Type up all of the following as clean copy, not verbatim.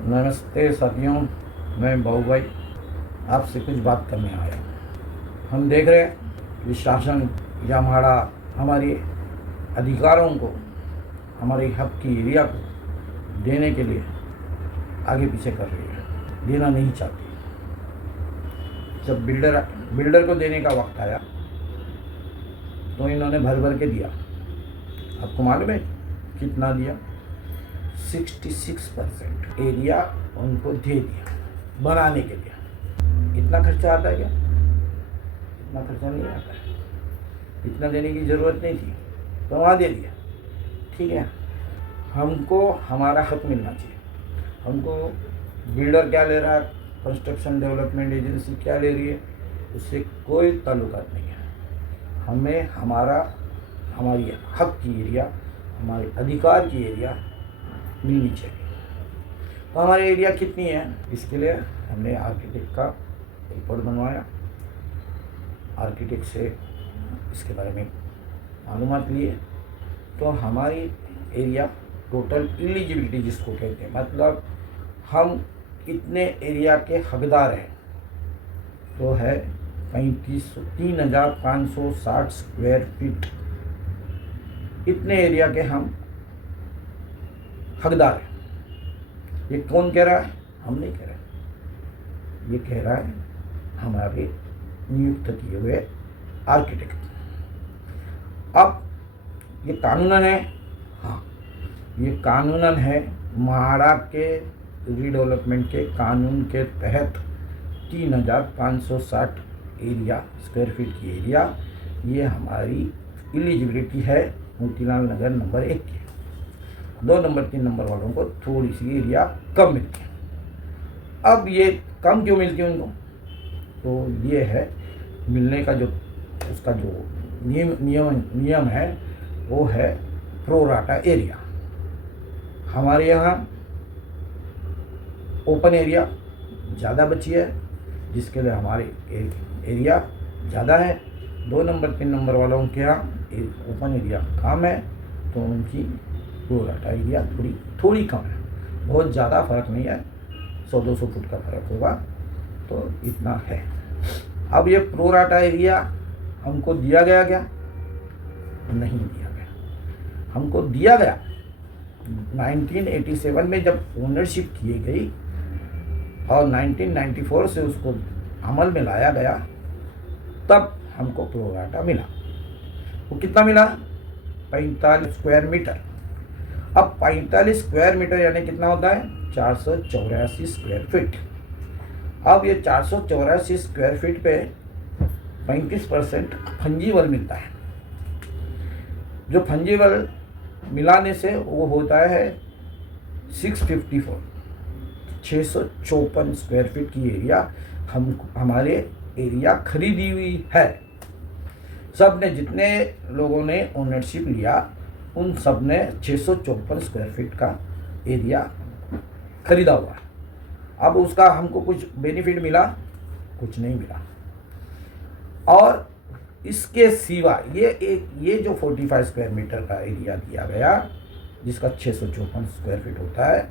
नमस्ते साथियों, मैं बाबू भाई आपसे कुछ बात करने आया। हम देख रहे हैं कि शासन या हमारे अधिकारों को, हमारे हक की एरिया को देने के लिए आगे पीछे कर रही है, देना नहीं चाहती। जब बिल्डर को देने का वक्त आया तो इन्होंने भर भर के दिया। आपको मालूम है कितना दिया? 66% एरिया उनको दे दिया बनाने के लिए। इतना खर्चा आता है क्या? इतना खर्चा नहीं आता है, इतना देने की ज़रूरत नहीं थी तो वहाँ दे दिया। ठीक है, हमको हमारा हक मिलना चाहिए। हमको बिल्डर क्या ले रहा है, कंस्ट्रक्शन डेवलपमेंट एजेंसी क्या ले रही है, उससे कोई ताल्लुकात नहीं है। हमें हमारी हक की एरिया, हमारे अधिकार की एरिया मिलनी चाहिए। तो हमारी एरिया कितनी है, इसके लिए हमने आर्किटेक्ट का रिपोर्ट बनवाया। आर्किटेक्ट से इसके बारे में मालूमात लिए तो हमारी एरिया टोटल एलिजिबिलिटी जिसको कहते हैं, मतलब हम कितने एरिया के हकदार हैं, तो है 3,560 स्क्वायर फीट। इतने एरिया के हम हकदार है। ये कौन कह रहा है? हम नहीं कह रहे, ये कह रहा है हमारे नियुक्त किए हुए आर्किटेक्ट। अब ये कानूनन है, हाँ ये कानूनन है। महाड़ा के रीडेवलपमेंट के कानून के तहत 3,560 एरिया स्क्वायर फीट की एरिया, ये हमारी एलिजिबिलिटी है मोतीलाल नगर नंबर 1 की। 2 नंबर 3 नंबर वालों को थोड़ी सी एरिया कम मिलती है। अब ये कम क्यों मिलती है उनको? तो ये है मिलने का जो उसका जो नियम है वो है प्रो राटा एरिया। हमारे यहाँ ओपन एरिया ज़्यादा बची है, जिसके लिए हमारे एरिया ज़्यादा है। 2 नंबर 3 नंबर वालों के यहाँ ओपन एरिया कम है, तो उनकी प्रो राटा एरिया थोड़ी कम है। बहुत ज़्यादा फर्क नहीं है, 100-200 फुट का फर्क होगा, तो इतना है। अब ये प्रो राटा एरिया हमको दिया गया क्या? नहीं दिया गया। हमको दिया गया 1987 में जब ओनरशिप की गई और 1994 से उसको अमल में लाया गया, तब हमको प्रो राटा मिला। वो कितना मिला? 45 स्क्वायर मीटर। अब 45 स्क्वायर मीटर यानी कितना होता है? 484 स्क्वायर फीट। अब ये 484 स्क्वायर फीट पे 35% फंजीबल मिलता है। जो फंजीबल मिलाने से वो होता है 654 स्क्वायर फीट की एरिया हमारे एरिया खरीदी हुई है। सब ने, जितने लोगों ने ओनरशिप लिया, उन सब ने 654 स्क्वायर फीट का एरिया खरीदा हुआ है। अब उसका हमको कुछ बेनिफिट मिला? कुछ नहीं मिला। और इसके सिवा ये जो 45 स्क्वायर मीटर का एरिया दिया गया, जिसका 654 स्क्वायर फीट होता है,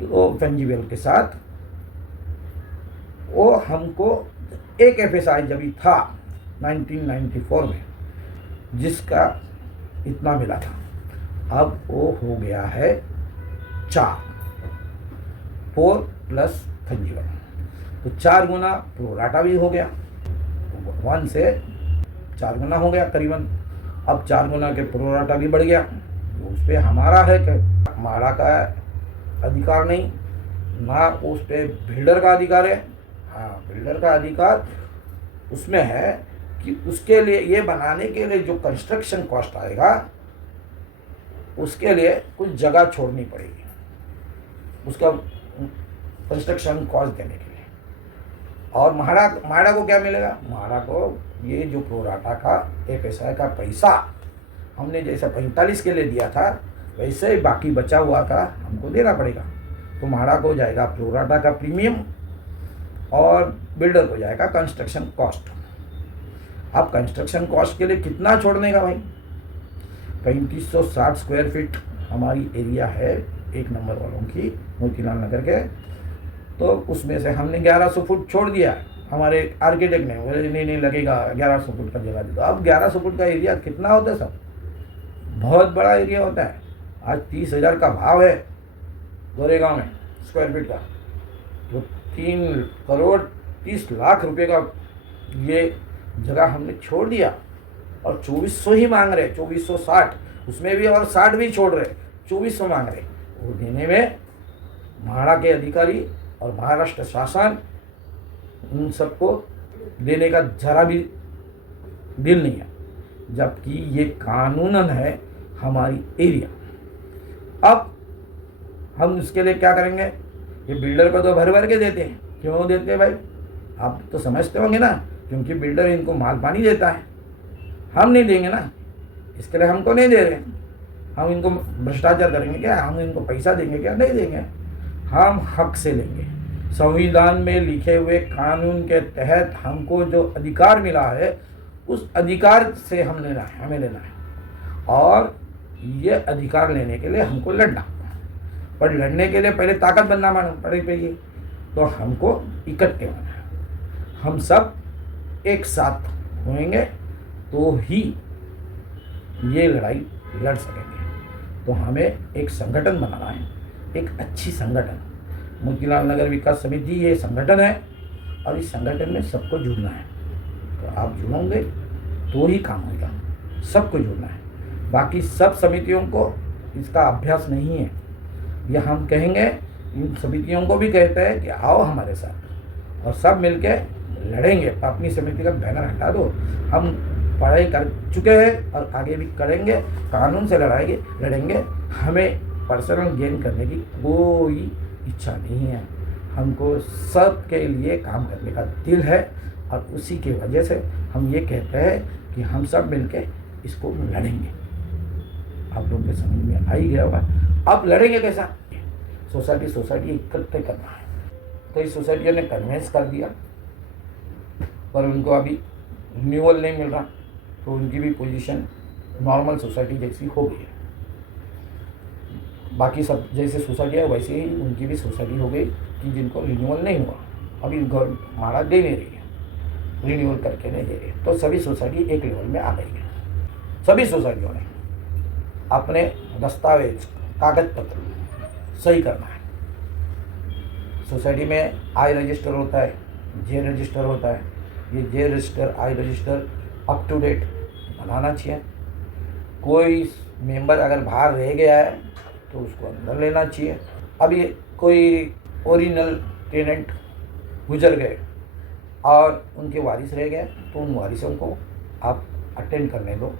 तो फंजीबल के साथ वो हमको एक एफएसआई जब ही था 1994 में, जिसका इतना मिला था, अब वो हो गया है 4 प्लस फंजीबल, तो 4 गुना प्रो राटा भी हो गया। 1 से 4 गुना हो गया करीबन। अब 4 गुना के प्रो राटा भी बढ़ गया। उस पर हमारा है कि हमारा का अधिकार नहीं, ना उस पर बिल्डर का अधिकार है। हाँ, बिल्डर का अधिकार उसमें है कि उसके लिए, ये बनाने के लिए जो कंस्ट्रक्शन कॉस्ट आएगा, उसके लिए कुछ जगह छोड़नी पड़ेगी उसका कंस्ट्रक्शन कॉस्ट देने के लिए। और महाड़ा को क्या मिलेगा? महाड़ा को ये जो प्रो राटा का एफएसआई का पैसा हमने जैसा 45 के लिए दिया था, वैसे ही बाकी बचा हुआ का हमको देना पड़ेगा। तो महाड़ा को जाएगा प्रो राटा का प्रीमियम और बिल्डर को जाएगा कंस्ट्रक्शन कॉस्ट। अब कंस्ट्रक्शन कॉस्ट के लिए कितना छोड़ने का भाई? 3560 स्क्वायर फीट हमारी एरिया है 1 नंबर वालों की, मोतीलाल नगर के। तो उसमें से हमने 1100 फुट छोड़ दिया। हमारे आर्किटेक्ट ने बोले नहीं नहीं लगेगा, 1100 फुट का जगह दे दो। अब 1100 फुट का एरिया कितना होता है सब, बहुत बड़ा एरिया होता है। आज 30,000 का भाव है गोरेगांव में स्क्वायर फीट का। तो 3,30,00,000 रुपये का ये जगह हमने छोड़ दिया और 2400 ही मांग रहे, 2460, उसमें भी और 60 भी छोड़ रहे, 2400 मांग रहे। वो देने में म्हाडा के अधिकारी और महाराष्ट्र शासन उन सबको देने का जरा भी दिल नहीं है, जबकि ये कानूनन है हमारी एरिया। अब हम उसके लिए क्या करेंगे, ये बिल्डर को तो भर भर के देते हैं। क्यों देते हैं भाई, आप तो समझते होंगे ना, क्योंकि बिल्डर इनको माल पानी देता है। हम नहीं देंगे ना, इसके लिए हमको नहीं दे रहे। हम इनको भ्रष्टाचार करेंगे क्या, हम इनको पैसा देंगे क्या, नहीं देंगे। हम हक से लेंगे। संविधान में लिखे हुए कानून के तहत हमको जो अधिकार मिला है उस अधिकार से हम लेना है, हमें लेना है। और ये अधिकार लेने के लिए हमको लड़ना, पर लड़ने के लिए पहले ताकत बनना पड़ेगी। तो हमको इकट्ठे होना है, हम सब एक साथ होंगे तो ही ये लड़ाई लड़ सकेंगे। तो हमें एक संगठन बनाना है, एक अच्छी संगठन। मोतीलाल नगर विकास समिति ये संगठन है और इस संगठन में सबको जुड़ना है। तो आप जुड़ोगे तो ही काम होगा, सबको जुड़ना है। बाकी सब समितियों को इसका अभ्यास नहीं है। ये हम कहेंगे, इन समितियों को भी कहते हैं कि आओ हमारे साथ और सब मिलके लड़ेंगे। अपनी समिति का बैनर हटा दो, हम पढ़ाई कर चुके हैं और आगे भी करेंगे, कानून से लड़ेंगे। हमें पर्सनल गेन करने की कोई इच्छा नहीं है, हमको सब के लिए काम करने का दिल है। और उसी की वजह से हम ये कहते हैं कि हम सब मिलके इसको लड़ेंगे। आप लोगों के समझ में आ ही गया होगा। अब लड़ेंगे कैसा, सोसाइटी इकट्ठे करना है। तो इस सोसाइटियों ने कन्वेंस कर दिया, पर उनको अभी रिन्यूअल नहीं मिल रहा, तो उनकी भी पोजीशन नॉर्मल सोसाइटी जैसी हो गई है। बाकी सब जैसे सोसाइटी है वैसे ही उनकी भी सोसाइटी हो गई कि जिनको रिन्यूअल नहीं हुआ। अभी गवर्नमेंट म्हाडा दे नहीं रही है, रिन्यूअल करके नहीं दे रही है। तो सभी सोसाइटी एक लेवल में आ गई है। सभी सोसाइटियों ने अपने दस्तावेज कागज पत्र सही करना है। सोसाइटी में आई रजिस्टर होता है, जे रजिस्टर होता है। ये J register, I register up to date बनाना चाहिए। कोई मेंबर अगर बाहर रह गया है तो उसको अंदर लेना चाहिए। अब ये कोई ओरिजिनल टेनेंट गुजर गए और उनके वारिस रह गए तो उन वारिसों को आप अटेंड करने दो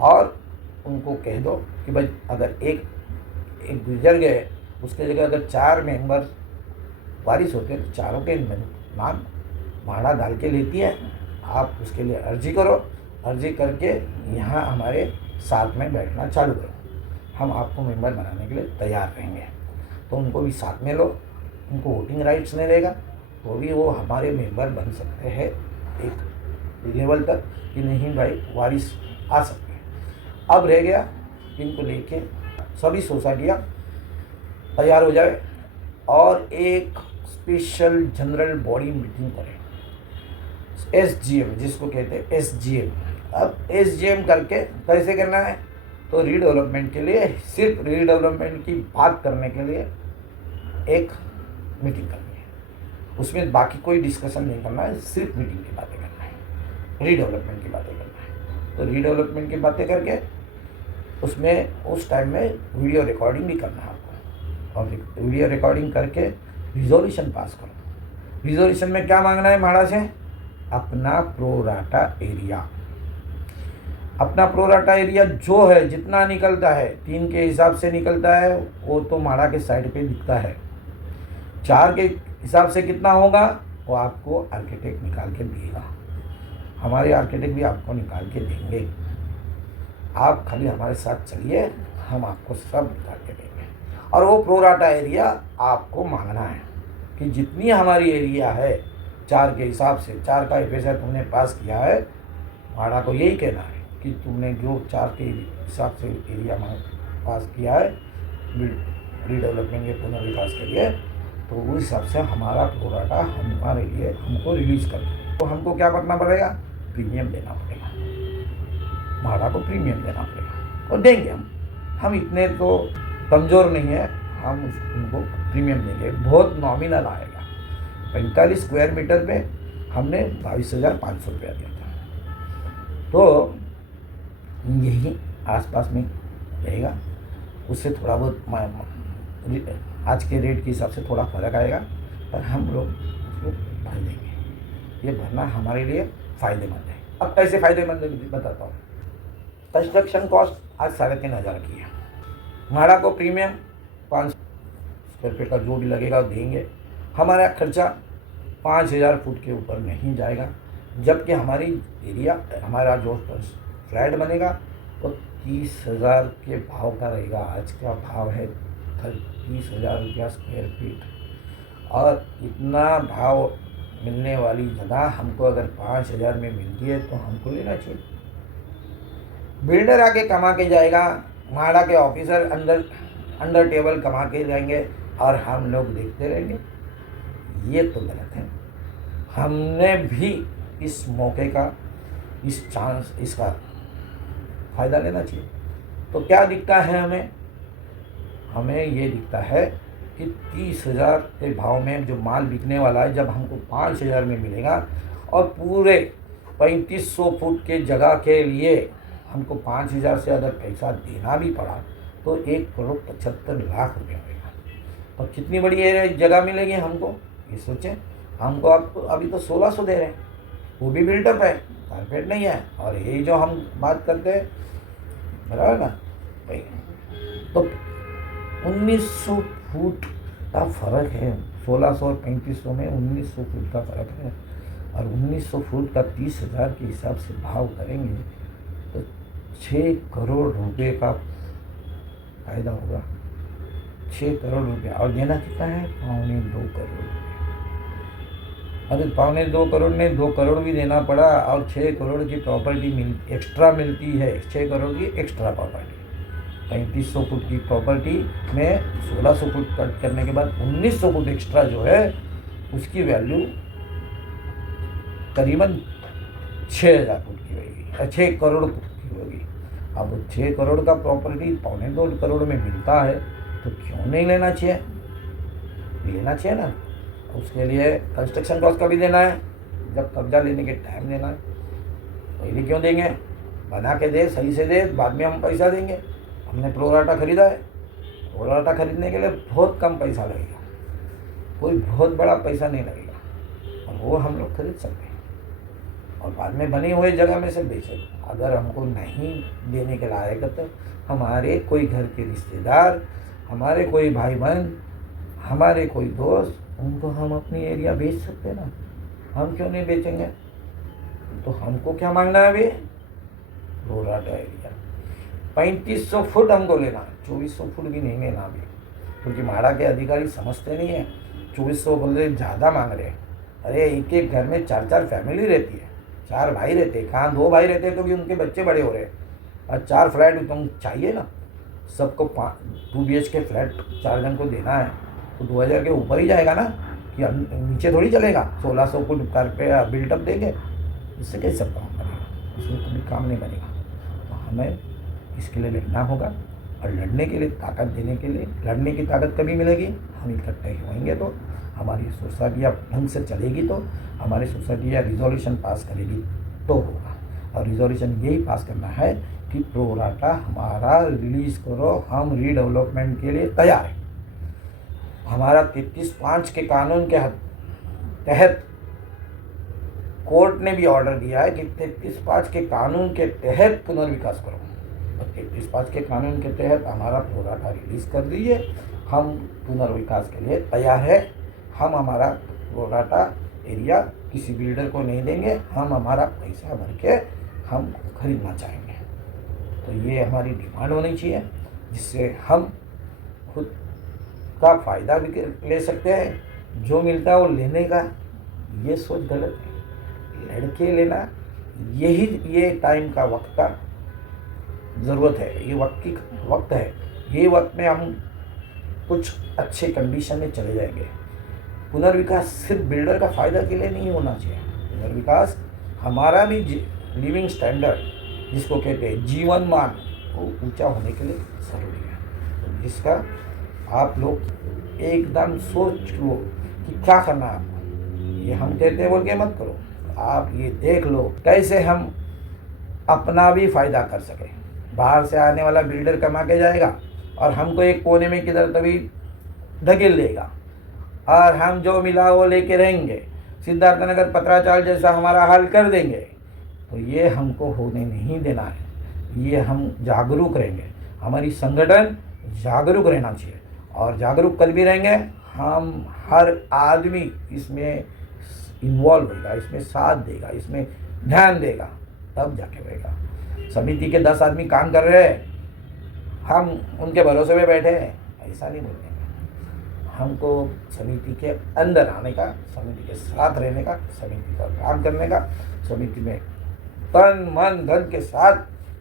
और उनको कह दो कि भाई अगर एक गुजर गए, उसके जगह अगर 4 मेंबर वारिस होते हैं तो चारों के नाम म्हाडा डाल के लेती है। आप उसके लिए अर्जी करो, अर्जी करके यहाँ हमारे साथ में बैठना चालू करो, हम आपको मेंबर बनाने के लिए तैयार रहेंगे। तो उनको भी साथ में लो, उनको वोटिंग राइट्स नहीं रहेगा तो भी वो हमारे मेंबर बन सकते हैं एक लेवल तक कि नहीं भाई वारिस आ सकते हैं। अब रह गया इनको लेके सभी सोसाइटियाँ तैयार हो जाए और एक स्पेशल जनरल बॉडी मीटिंग करें, SGM जिसको कहते हैं SGM। अब SGM करके कैसे करना है, तो रीडेवलपमेंट के लिए, सिर्फ रीडेवलपमेंट की बात करने के लिए एक मीटिंग करनी है। उसमें बाकी कोई डिस्कशन नहीं करना है, सिर्फ मीटिंग की बातें करना है, रीडेवलपमेंट की बातें करना है। तो रीडेवलपमेंट की बातें करके उसमें उस टाइम में वीडियो रिकॉर्डिंग भी करना है आपको, और वीडियो रिकॉर्डिंग करके रिजोल्यूशन पास करो। रिजोल्यूशन में क्या मांगना है म्हाडा से, अपना प्रोराटा एरिया। अपना प्रोराटा एरिया जो है जितना निकलता है 3 के हिसाब से निकलता है वो तो म्हाडा के साइड पे दिखता है। 4 के हिसाब से कितना होगा वो आपको आर्किटेक्ट निकाल के देगा, हमारे आर्किटेक्ट भी आपको निकाल के देंगे। आप खाली हमारे साथ चलिए, हम आपको सब निकाल के देंगे। और वो प्रोराटा एरिया आपको मांगना है कि जितनी हमारी एरिया है 4 के हिसाब से, 4 का FSR तुमने पास किया है, म्हाडा को यही कहना है कि तुमने जो 4 के हिसाब से एरिया पास किया है रीडेवलपमेंट के पुनर्विकास के लिए, तो उस हिसाब से हमारा प्रोराटा हमारे लिए हमको रिलीज कर, तो हमको क्या करना पड़ेगा, प्रीमियम देना पड़ेगा, भाड़ा को प्रीमियम देना पड़ेगा और देंगे हम इतने तो कमज़ोर नहीं है, हम उनको प्रीमियम देंगे। बहुत नॉमिनल आएगा, 45 स्क्वायर मीटर पे हमने 22,500 रुपया दिया था, तो यही आसपास में रहेगा। उससे थोड़ा बहुत आज के रेट के हिसाब से थोड़ा फर्क आएगा, पर हम लोग उसको भर देंगे। ये भरना हमारे लिए फ़ायदेमंद है। अब कैसे फ़ायदेमंद है बताता हूँ। कंस्ट्रक्शन कॉस्ट आज 3,500 की है, भाड़ा को प्रीमियम 5 स्क्वायर फीट का जो भी लगेगा देंगे। हमारा खर्चा 5,000 फुट के ऊपर नहीं जाएगा, जबकि हमारी एरिया, हमारा जो फ्लैट बनेगा वो 30,000 के भाव का रहेगा। आज का भाव है 30,000 रुपया स्क्वायर फीट, और इतना भाव मिलने वाली जगह हमको अगर 5,000 में मिलती है तो हमको लेना चाहिए। बिल्डर आके कमा के जाएगा, माड़ा के ऑफिसर अंडर टेबल कमा के जाएंगे और हम लोग देखते रहेंगे। ये तो गलत है। हमने भी इस मौके का, इस चांस, इसका फ़ायदा लेना चाहिए। तो क्या दिखता है हमें ये दिखता है कि 30,000 के भाव में जो माल बिकने वाला है, जब हमको 5,000 में मिलेगा और पूरे 3,500 फुट के जगह के लिए हमको 5,000 से अगर पैसा देना भी पड़ा तो 1,75,00,000 रुपये होगा। और कितनी बड़ी जगह मिलेगी हमको, ये सोचें। हमको अब अभी तो 1,600 दे रहे हैं, वो भी बिल्टअप है, कारपेट नहीं है। और ये जो हम बात करते हैं, बराबर ना भाई, तो 1,900 फुट का फ़र्क है। 1,600 और 3,500 में 1,900 फुट का फ़र्क है, और 1,900 फुट का 30,000 के हिसाब से भाव करेंगे तो 6 करोड़ रुपए का फायदा होगा। 6 करोड़ रुपया, और देना कितना है, 2.25 करोड़। अरे 2.25 करोड़ ने 2 करोड़ भी देना पड़ा, और 6 करोड़ की प्रॉपर्टी एक्स्ट्रा मिलती है। 6 करोड़ की एक्स्ट्रा प्रॉपर्टी, 3,500 फुट की प्रॉपर्टी में 1,600 फुट कट करने के बाद 1,900 फुट एक्स्ट्रा जो है उसकी वैल्यू करीबन 6,000 फुट की होगी, 6 करोड़ की होगी। अब 6 करोड़ का प्रॉपर्टी 2.25 करोड़ में मिलता है तो क्यों नहीं लेना चाहिए, लेना चाहिए ना। उसके लिए कंस्ट्रक्शन कॉस्ट का भी देना है, जब कब्जा लेने के टाइम देना है। पहले क्यों देंगे, बना के दे, सही से दे, बाद में हम पैसा देंगे। हमने प्रोराटा खरीदा है, प्रोराटा खरीदने के लिए बहुत कम पैसा लगेगा, कोई बहुत बड़ा पैसा नहीं लगेगा, और वो हम लोग खरीद सकते हैं और बाद में बनी हुई जगह में से बेचेंगे। अगर हमको नहीं देने के लायक तो हमारे कोई घर के रिश्तेदार, हमारे कोई भाई बहन, हमारे कोई दोस्त, उनको हम अपनी एरिया बेच सकते हैं ना। हम क्यों नहीं बेचेंगे। तो हमको क्या मांगना है अभी, प्रोराटा एरिया 3,500 फुट हमको लेना है, 2,400 फुट भी नहीं लेना अभी, क्योंकि माड़ा के अधिकारी समझते नहीं है। 2,400 बोल रहे, ज़्यादा मांग रहे हैं। अरे एक एक घर में 4-4 फैमिली रहती है, 4 भाई रहते हैं, कहाँ 2 भाई रहते हैं तो भी उनके बच्चे बड़े हो रहे हैं, और 4 फ्लैट तुम चाहिए ना। सबको 2 BHK फ्लैट 4 जन को देना है तो 2,000 के ऊपर ही जाएगा ना, कि नीचे थोड़ी चलेगा। 1,600 फुट कारपेट बिल्टअप देंगे, इससे कैसे सब काम बनेगा, इसमें कभी काम नहीं बनेगा। तो हमें इसके लिए लड़ना होगा, और लड़ने के लिए ताकत देने के लिए, लड़ने की ताकत कभी मिलेगी, हम इकट्ठे होंगे तो, हमारी सोसाइटियाँ ढंग से चलेगी तो, हमारी सोसाइटियाँ रिजोल्यूशन पास करेगी तो होगा। और रिजोल्यूशन यही पास करना है कि प्रोराटा हमारा रिलीज़ करो, हम रीडेवलपमेंट के लिए तैयार हैं। हमारा 33(5) के कानून के तहत कोर्ट ने भी ऑर्डर दिया है कि 33(5) के कानून के तहत पुनर्विकास करो। 33(5) के कानून के तहत हमारा प्रोराटा रिलीज़ कर दीजिए, हम पुनर्विकास के लिए तैयार है। हम हमारा प्रोराटा एरिया किसी बिल्डर को नहीं देंगे, हम हमारा पैसा भर के हम खरीदना चाहेंगे। तो ये हमारी डिमांड होनी चाहिए, जिससे हम खुद का फ़ायदा भी ले सकते हैं। जो मिलता है वो लेने का, ये सोच गलत है। लड़के लेना, ये टाइम का, वक्त का ज़रूरत है, ये वक्त है। ये वक्त में हम कुछ अच्छे कंडीशन में चले जाएंगे। पुनर्विकास सिर्फ बिल्डर का फ़ायदा के लिए नहीं होना चाहिए। पुनर्विकास हमारा भी लिविंग स्टैंडर्ड जिसको कहते हैं जीवन मान वो ऊंचा होने के लिए ज़रूरी है। तो जिसका आप लोग एकदम सोच लो कि क्या करना है आपको। ये हम कहते हैं बोल के मत करो, आप ये देख लो कैसे हम अपना भी फ़ायदा कर सकें। बाहर से आने वाला बिल्डर कमा के जाएगा और हमको एक कोने में किधर तभी ढकेल देगा और हम जो मिला वो लेके रहेंगे, सिद्धार्थनगर पत्राचाल जैसा हमारा हाल कर देंगे। तो ये हमको होने नहीं देना है। ये हम जागरूक रहेंगे, हमारी संगठन जागरूक रहना चाहिए और जागरूक कल भी रहेंगे। हम हर आदमी इसमें इन्वॉल्व होगा, इसमें साथ देगा, इसमें ध्यान देगा, तब जाके रहेगा। समिति के 10 आदमी काम कर रहे हैं, हम उनके भरोसे में बैठे हैं, ऐसा नहीं बोलने का। हमको समिति के अंदर आने का, समिति के साथ रहने का, समिति का काम करने का, समिति में तन मन धन के साथ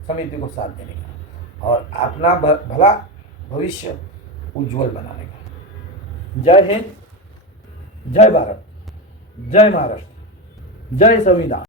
समिति को साथ देने का और अपना भला भविष्य उज्जवल बनाने का। जय हिंद, जय भारत, जय महाराष्ट्र, जय संविधान।